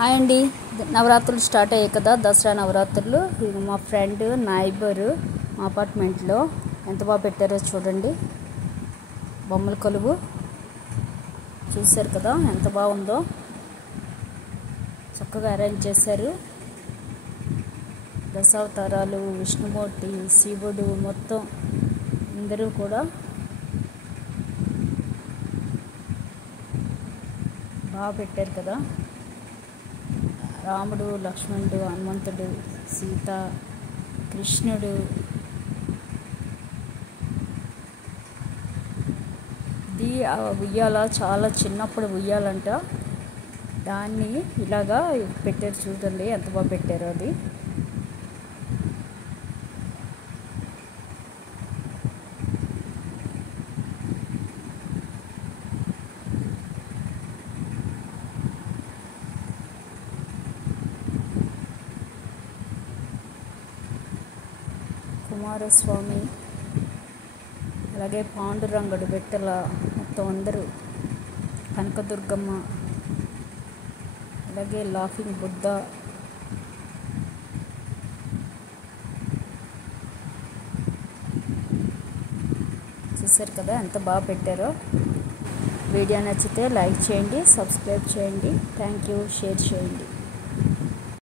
Hi అండి. నవరాత్రులు start అయ్యాయి కదా, దసరా నవరాత్రులు. ఇక మా ఫ్రెండ్ నైబరు మా అపార్ట్మెంట్లో ఎంత బాగా పెట్టారో చూడండి. బొమ్మల కొలువు చూశారు కదా, ఎంత బాగుందో. చక్కగా అరేంజ్ చేశారు. దశావతారాలు, విష్ణుమూర్తి, శివుడు మొత్తం అందరూ కూడా బాగా పెట్టారు కదా. రాముడు, లక్ష్మణుడు, హనుమంతుడు, సీత, కృష్ణుడు. ఇది ఉయ్యాల చాలా చిన్నప్పుడు ఉయ్యాలంట. దాన్ని ఇలాగా పెట్టారు చూడండి, ఎంత బాగా పెట్టారో అది. కుమారస్వామి, అలాగే పాండురంగడు, బెట్టల మొత్తం అందరూ, కనకదుర్గమ్మ, అలాగే లాఫింగ్ బుద్ధ. చూసారు కదా ఎంత బాగా పెట్టారో. వీడియో నచ్చితే లైక్ చేయండి, సబ్స్క్రైబ్ చేయండి. Thank you. షేర్ చేయండి.